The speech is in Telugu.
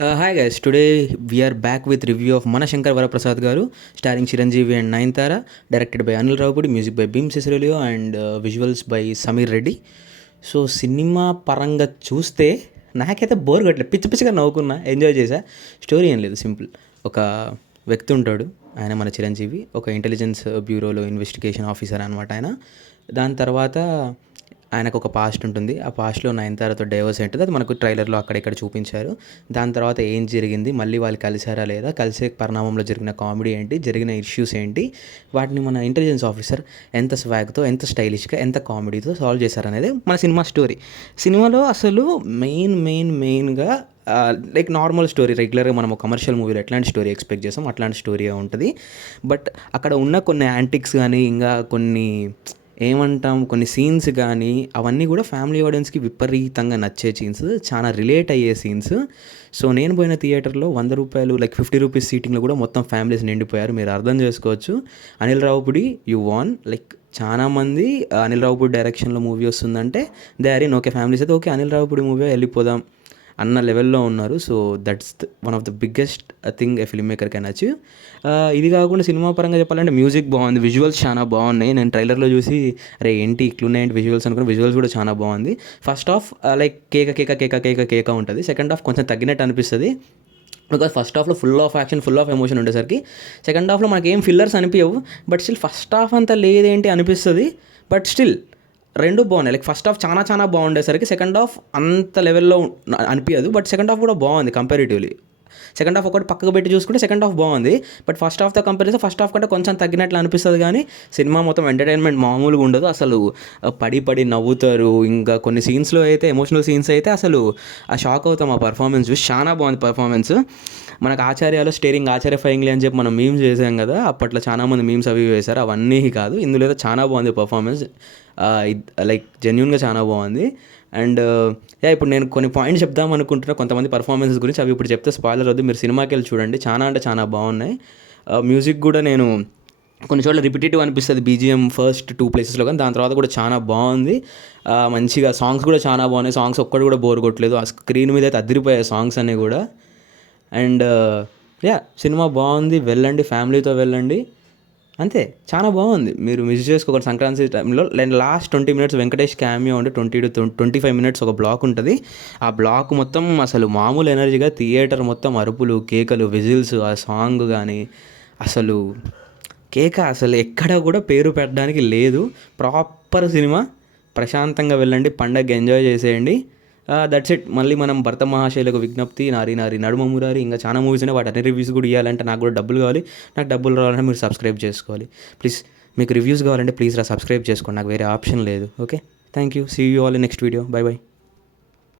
Hi guys, today we are back with review of మన Shankar Varaprasad garu, starring Chiranjeevi and Nayanthara, directed by Anil Ravipudi, music by Bheem Ceciroleo and visuals by Sameer Reddy. So cinema పరంగా చూస్తే నాకైతే బోర్ కొట్టలేదు, పిచ్చి పిచ్చిగా నవ్వుకున్నా, ఎంజాయ్ చేశా. స్టోరీ ఏం లేదు, సింపుల్. ఒక వ్యక్తి ఉంటాడు, ఆయన మన చిరంజీవి, ఒక ఇంటెలిజెన్స్ బ్యూరోలో ఇన్వెస్టిగేషన్ ఆఫీసర్ అనమాట ఆయన. దాని తర్వాత ఆయనకు ఒక పాస్ట్ ఉంటుంది, ఆ పాస్ట్లో నయనతారతో డైవర్స్ ఏంటుంది, అది మనకు ట్రైలర్లో అక్కడిక్కడ చూపించారు. దాని తర్వాత ఏం జరిగింది, మళ్ళీ వాళ్ళు కలిసారా లేదా, కలిసే పరిణామంలో జరిగిన కామెడీ ఏంటి, జరిగిన ఇష్యూస్ ఏంటి, వాటిని మన ఇంటెలిజెన్స్ ఆఫీసర్ ఎంత స్వాగ్తో, ఎంత స్టైలిష్గా, ఎంత కామెడీతో సాల్వ్ చేశారనేది మన సినిమా స్టోరీ. సినిమాలో అసలు మెయిన్గా లైక్ నార్మల్ స్టోరీ, రెగ్యులర్గా మనం కమర్షియల్ మూవీలో ఎట్లాంటి స్టోరీ ఎక్స్పెక్ట్ చేస్తాం అట్లాంటి స్టోరీ ఉంటుంది. బట్ అక్కడ ఉన్న కొన్ని యాంటిక్స్ కానీ, ఇంకా కొన్ని ఏమంటాం, కొన్ని సీన్స్ కానీ, అవన్నీ కూడా ఫ్యామిలీ ఆడియన్స్కి విపరీతంగా నచ్చే సీన్స్, చాలా రిలేట్ అయ్యే సీన్స్. సో నేను పోయిన థియేటర్లో ₹100 లైక్ ₹50 సీటింగ్లో కూడా మొత్తం ఫ్యామిలీస్ నిండిపోయారు. మీరు అర్థం చేసుకోవచ్చు. Anil Ravipudi you won, like చాలామంది అనిల్ రావుపూడి డైరెక్షన్లో మూవీ వస్తుందంటే they are in, okay families అయితే ఓకే అనిల్ రావుపూడి మూవీ వెళ్ళిపోదాం అన్న లెవెల్లో ఉన్నారు. So that's one of the biggest thing a film maker can achieve. ఇది కాకుండా సినిమా పరంగా చెప్పాలంటే మ్యూజిక్ బాగుంది, విజువల్స్ చాలా బాగున్నాయి. నేను ట్రైలర్లో చూసి అరే ఏంటి ఇట్లున్నాయంటే విజువల్స్ అనుకున్న, విజువల్స్ కూడా చాలా బాగుంది. ఫస్ట్ హాఫ్ లైక్ కేక కేక కేక కేక కేక ఉంటుంది, సెకండ్ హాఫ్ కొంచెం తగ్గినట్టు అనిపిస్తుంది. బికాస్ ఫస్ట్ హాఫ్లో full of action, full of emotion ఉండేసరికి సెకండ్ హాఫ్లో మనకి ఏం ఫిల్లర్స్ అనిపించవు. బట్ స్టిల్ ఫస్ట్ హాఫ్ అంతా లేదేంటి అనిపిస్తుంది. బట్ స్టిల్ రెండు బాగున్నాయి. లైక్ ఫస్ట్ హాఫ్ చాలా బాగుండేసరికి సెకండ్ హాఫ్ అంత లెవెల్లో అనిపించదు. బట్ సెకండ్ హాఫ్ కూడా బాగుంది కంపారిటివ్లీ. సెకండ్ హాఫ్ ఒకటి పక్కకు పెట్టి చూసుకుంటే సెకండ్ హాఫ్ బాగుంది. బట్ ఫస్ట్ హాఫ్తో కంపేర్ చేస్తే ఫస్ట్ హాఫ్ కంటే కొంచెం తగ్గినట్లు అనిపిస్తుంది. కానీ సినిమా మొత్తం ఎంటర్టైన్మెంట్ మామూలుగా ఉండదు. అసలు పడి నవ్వుతారు. ఇంకా కొన్ని సీన్స్లో అయితే, ఎమోషనల్ సీన్స్ అయితే అసలు ఆ షాక్ అవుతాం. ఆ పర్ఫార్మెన్స్ చూసి చాలా బాగుంది పర్ఫార్మెన్స్. మనకు ఆచార్యాలో స్టేరింగ్ ఆచార్యఫైయింగ్లీ అని చెప్పి మనం మీమ్స్ చేసాం కదా, అప్పట్లో చాలామంది మీమ్స్ అవి వేశారు, అవన్నీ కాదు. ఇందులో అయితే చాలా బాగుంది పర్ఫార్మెన్స్, లైక్ జెన్యున్గా చాలా బాగుంది. అండ్ ఇప్పుడు నేను కొన్ని పాయింట్స్ చెప్దాం అనుకుంటున్నా కొంతమంది పర్ఫార్మెన్సెస్ గురించి, అవి ఇప్పుడు చెప్తే స్పాయిలర్ వద్దు, మీరు సినిమాకి వెళ్ళి చూడండి. చాలా బాగున్నాయి. మ్యూజిక్ కూడా నేను కొన్ని చోట్ల రిపిటేటివ్ అనిపిస్తుంది బీజిఎం ఫస్ట్ 2 ప్లేసెస్లో, కానీ దాని తర్వాత కూడా చాలా బాగుంది. మంచిగా సాంగ్స్ కూడా చాలా బాగున్నాయి. సాంగ్స్ ఒక్కటి కూడా బోర్ కొట్టలేదు. ఆ స్క్రీన్ మీద అయితే అదిరిపోయాయి సాంగ్స్ అన్నీ కూడా. అండ్ సినిమా బాగుంది, వెళ్ళండి, ఫ్యామిలీతో వెళ్ళండి, అంతే. చాలా బాగుంది, మీరు మిస్ చేసుకోకండి. సంక్రాంతి టైంలో లాస్ట్ 20 minutes వెంకటేష్ క్యామియో ఉంటే 20 to 25 minutes ఒక బ్లాక్ ఉంటుంది. ఆ బ్లాక్ మొత్తం అసలు మామూలు ఎనర్జీగా, థియేటర్ మొత్తం అరుపులు, కేకలు, విజిల్స్, ఆ సాంగ్ కానీ అసలు కేక అసలు ఎక్కడ కూడా పేరు పెట్టడానికి లేదు. ప్రాపర్ సినిమా, ప్రశాంతంగా వెళ్ళండి, పండగ ఎంజాయ్ చేసేయండి. That's it. మళ్ళీ మనం భరత మహాశైలకు విజ్ఞప్తి, నారి నడుమ మురారి, ఇంకా చాలా మూవీస్ ఉన్నాయి. వాటి అన్ని రివ్యూస్ కూడా ఇవ్వాలంటే నాకు కూడా డబ్బులు కావాలి. నాకు డబ్బులు రావాలంటే మీరు సబ్స్క్రైబ్ చేసుకోవాలి ప్లీజ్. మీకు రివ్యూస్ కావాలంటే ప్లీజ్ సబ్స్క్రైబ్ చేసుకోండి, నాకు వేరే ఆప్షన్ లేదు. Okay, thank you. See you all in next video. By.